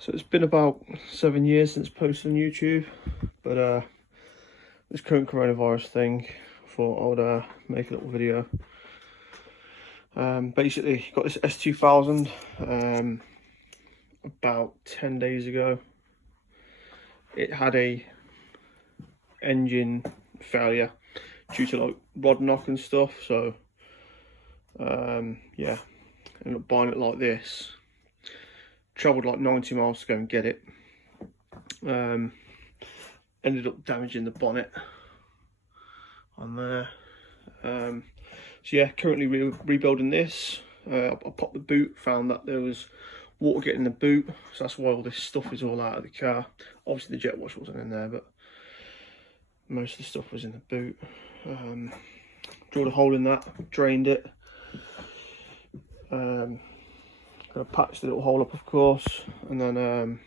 So it's been about 7 years since posted on YouTube, but this current coronavirus thing, I thought I would make a little video. Basically got this S2000 about 10 days ago. It had a engine failure due to like rod knock and stuff, so yeah, ended up buying it like this. Travelled like 90 miles to go and get it. Ended up damaging the bonnet on there. So yeah, currently rebuilding this. I popped the boot, found that there was water getting in the boot, so that's why all this stuff is all out of the car. Obviously the jet wash wasn't in there, but most of the stuff was in the boot. Drilled a hole in that, drained it. I patched the little hole up, of course, and then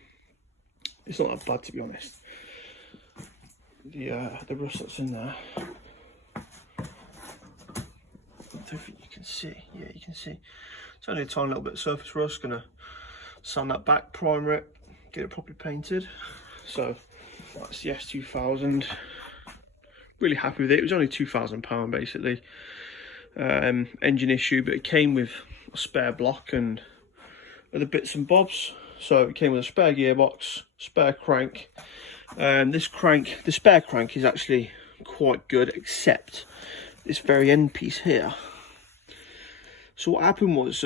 it's not that bad, to be honest. The rust that's in there, I don't think you can see. Yeah, you can see. It's only a tiny little bit of surface rust. Gonna sand that back, primer it, get it properly painted. So that's the S2000. Really happy with it. It was only £2,000 basically. Engine issue, but it came with a spare block and other bits and bobs. So it came with a spare gearbox, spare crank. The spare crank is actually quite good, except this very end piece here. So what happened was,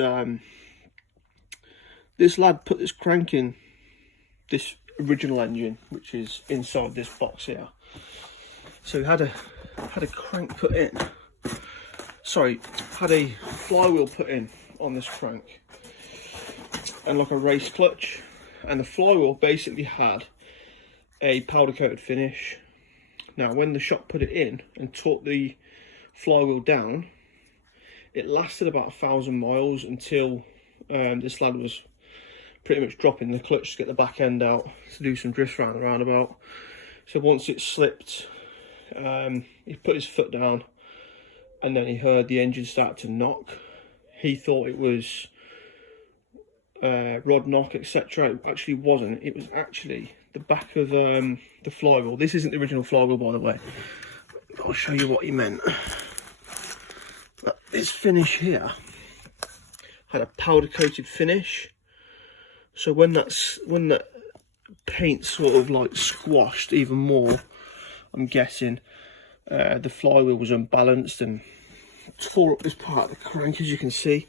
this lad put this crank in this original engine, which is inside this box here. So he had a crank put in. Sorry, had a flywheel put in on this crank, and like a race clutch, and the flywheel basically had a powder coated finish. Now when the shop put it in and took the flywheel down, it lasted about 1,000 miles until this lad was pretty much dropping the clutch to get the back end out to do some drifts around the roundabout. So once it slipped, he put his foot down and then he heard the engine start to knock. He thought it was rod knock, etc. It actually wasn't. It was actually the back of the flywheel. This isn't the original flywheel, by the way. I'll show you what he meant. But this finish here had a powder coated finish. So when that paint sort of like squashed even more, I'm guessing the flywheel was unbalanced and tore up this part of the crank, as you can see.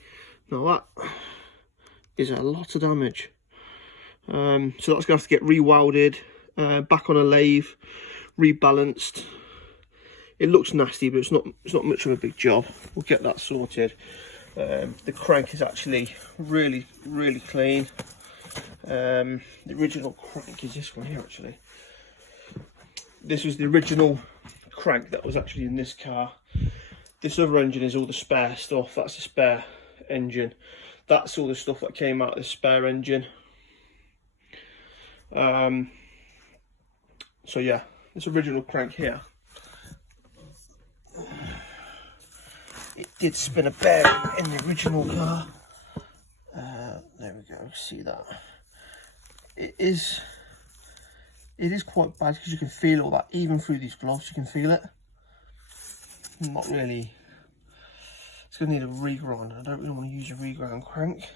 Now that is a lot of damage. So that's going to have to get rewelded, back on a lathe, rebalanced. It looks nasty, but it's not much of a big job. We'll get that sorted. The crank is actually really clean. The original crank is this one here, actually. This was the original crank that was actually in this car. This other engine is all the spare stuff. That's the spare engine. That's all the stuff that came out of the spare engine. So yeah, this original crank here, it did spin a bearing in the original car. There we go, see that? It is quite bad because you can feel all that, even through these gloves you can feel it. Not really. It's going to need a regrind. I don't really want to use a reground crank.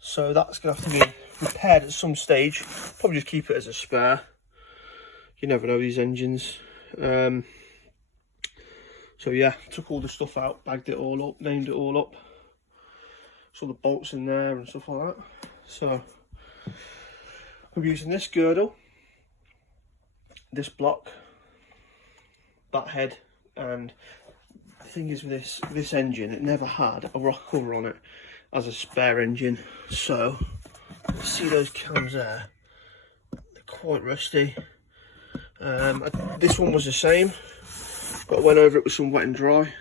So that's going to have to be repaired at some stage. Probably just keep it as a spare. You never know these engines. So yeah, took all the stuff out, bagged it all up, named it all up. Saw the bolts in there and stuff like that. So I'm using this girdle, this block, that head, and the thing is with this engine, it never had a rock cover on it as a spare engine. So see those cams there, they're quite rusty. This one was the same, but I went over it with some wet and dry.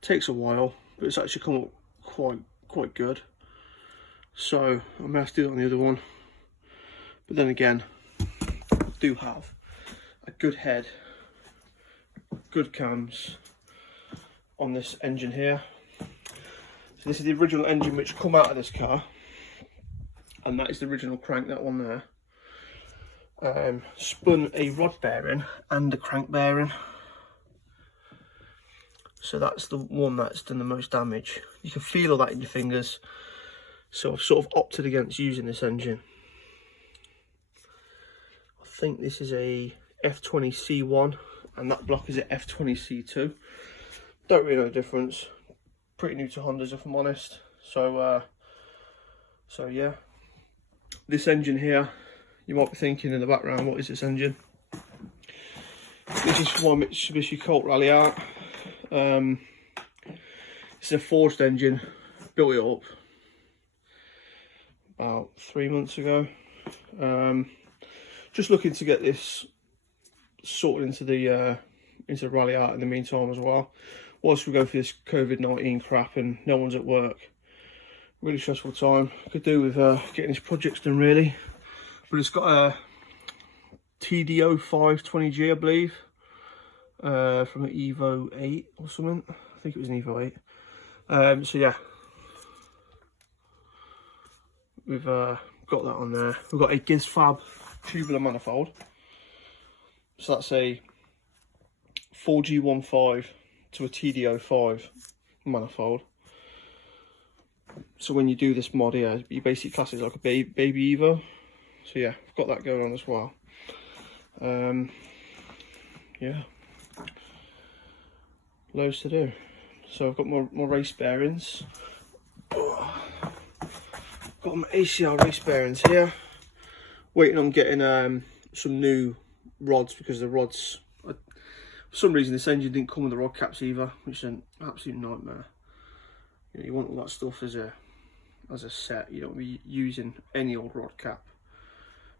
Takes a while, but it's actually come up quite good. So I may have to do that on the other one. But then again, I do have a good head, good cams on this engine here. So this is the original engine which come out of this car. and that is the original crank, that one there. Spun a rod bearing and a crank bearing, so that's the one that's done the most damage. You can feel all that in your fingers, so I've sort of opted against using this engine. I think this is a F20C1 and that block is a F20C2. Don't really know the difference. Pretty new to Hondas, if I'm honest. So yeah, this engine here, you might be thinking in the background, what is this engine? This is from my Mitsubishi Colt ralliart. It's a forged engine. Built it up about 3 months ago. Just looking to get this sorted into the ralliart in the meantime as well. Whilst we go through this COVID-19 crap and no one's at work. Really stressful time. Could do with getting this project done really. But it's got a TDO 520G, I believe, from an Evo 8 or something. I think it was an Evo 8. So yeah, we've got that on there. We've got a Gizfab tubular manifold. So that's a 4G15 to a TDO 5 manifold. So when you do this mod here, you basically class it like a baby Evo. So yeah, I've got that going on as well. Yeah, loads to do. So I've got more race bearings. Got my ACR race bearings here. Waiting on getting some new rods, because the rods, for some reason this engine didn't come with the rod caps either, which is an absolute nightmare. You know, you want all that stuff as a set. You don't be using any old rod cap.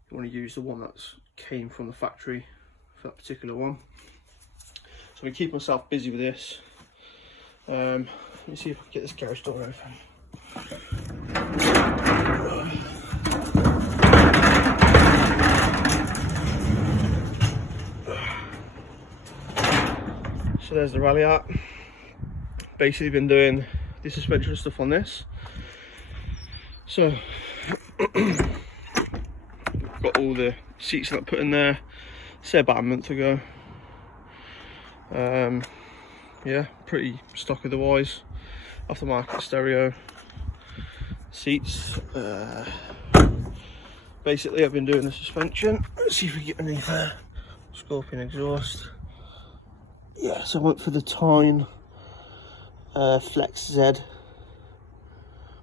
You want to use the one that's came from the factory for that particular one. So I keep myself busy with this. Let me see if I can get this garage door open. So there's the ralliart. Basically been doing the suspension stuff on this. So got all the seats that I put in there, say about a month ago. Yeah, pretty stock otherwise. Aftermarket stereo seats. Basically I've been doing the suspension. Let's see if we get any Scorpion exhaust. Yeah, so I went for the Tyne Flex Z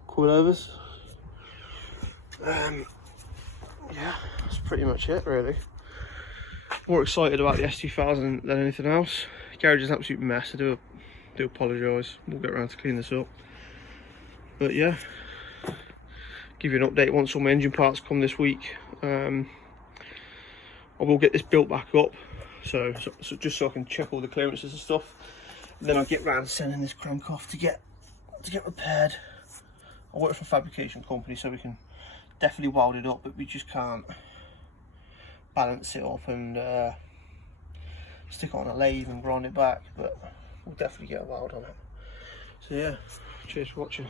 coilovers. Yeah, that's pretty much it really. More excited about the S2000 than anything else. Garage is an absolute mess. I do apologise. We'll get around to clean this up. But yeah, give you an update once all my engine parts come this week. I will get this built back up, so just so I can check all the clearances and stuff. And then I'll get round sending this crank off to get repaired. I work for a fabrication company, so we can definitely weld it up, but we just can't balance it up and stick it on a lathe and grind it back. But we'll definitely get a weld on it. So yeah, cheers for watching.